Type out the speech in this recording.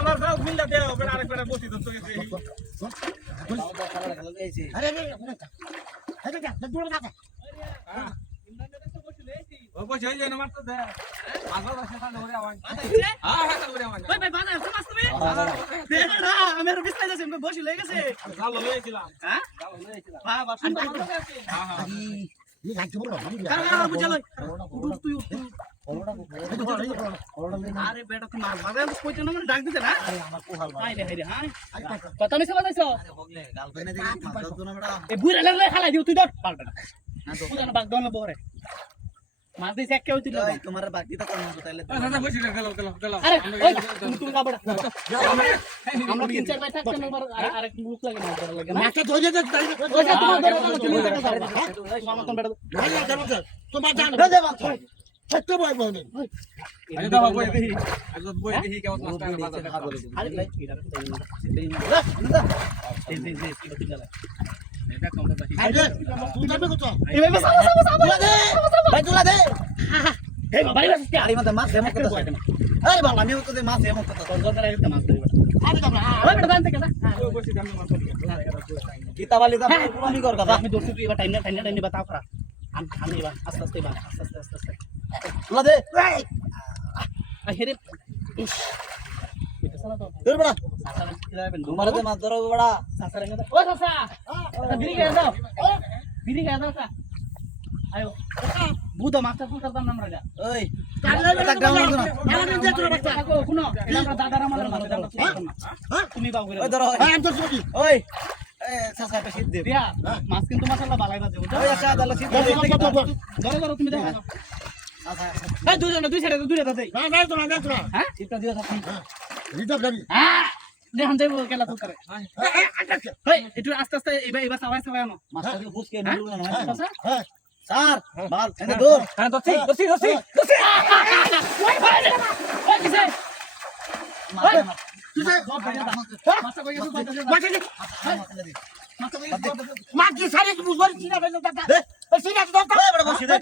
আমার ভাও মিলটা দেও বেটা আরেকবার বসি তো তোকে আরে দূরে থাকা ও বসে হই না মারতে দে আগা বসে খান ধরে আওয়াজ ধরে আওয়াজ ওই ভাই বানা সমাজ তুমি দেখ না আমার বিস্তার আছে বসি লেগে গেছে গাল লইছিলাম হ্যাঁ গাল লইছিলাম বাহ বাহ শুনতে হ্যাঁ হ্যাঁ ये लाइट बोल रहा কারা বুঝালো উঠ তুই আরে বেটা তুই মার বাবা আমি কইতে না মানে ডাক দিতে না अरे हमार को हाल আই রে হাই রে হাই কথা মিছে বাজাইছো अरे होगले गाल पेने देखी मार दो ना बेटा এ বুইরা লাগলে খালাই দিও তুই ধর পাল্টা না তুই না বাগ দন বরে মাছ দিছ এক কেউ তুই भाई तुम्हारे बाकी तो करना तो पहले দাদা বসে গেল আরে ওই তুমি না বড় আমরা তিন চার ভাই থাকতে না আরেক মুখ লাগে না বড় লাগে না मैं के धोजे दे ওই যে তোমার ধরে তুমি দেখা যাবে তোমার মতন বেটা नहीं यार जरूर तुम बात जान दे बात सत्य बोल बोल আরে দাও বই দেখি আজ বই দেখি কেমন মাস্টার বাজার আরে ভাই এটা কম দাদা अरे तू जाबे को तो এই ভাই সামা সামা সামা दे भाई तुला दे এই বাবা বাস কি अरे मत मास हेमो को अरे बाबा मैं तो दे मास हेमो को तो তোর ধরে একটা মাছ ধরি বেটা अरे बाबा ওই বেটা জানতে কেন ওই বসে দাম মারতে गीता वाली का पूरा नहीं कर का আমি দর্শক তুই এবার টাইম বাতাও করা আমি এবার আস্তে আস্তে এবার আস্তে तुला दे হেরে ইস এটা সালা তো दूर बड़ा সাসারা কিলাবেন तुम्हारे से मास धरो बड़ा সাসারা না ও সাসা বিড়ি খেয়ে দাও বিড়ি খেয়ে দাও আয়ো বুদা মাস্টার ফুল করতাম না আমরা ओए बेटा ग्राउंड में না না যে তোর বাচ্চা শুনো এটা আমরা দাদার আমাদের ভালো জানা তুমি বাবু করে ओए धरो हां हम तो सुनी ओए ए सासा पे सीध दे দিয়া মাছ কিন্তু মাশাআল্লাহ ভালাই বাজে বুঝছো ओए अच्छा दाला सीध दे ধরো তুমি দেখো सासा এই দুই সাইডে দূরে দাও ना ना तो হ্যাঁ सीधा दियो सासा रिजर्व गाड़ी হ্যাঁ দেখান যাইবো কেলা তো করে এই একটু আস্তে আস্তে এবার সবাই আনো मास्टर के घुस के হ্যাঁ? निकलना है সাসা सर बाल एने दूर হ্যাঁ দছি ওই ভাই ওই কিসে मार তুই মাস্টার কই গেছে मार की सारी बुझवारी सीधा भेज देता है सीधा तो बड़ा बड़ा सीधा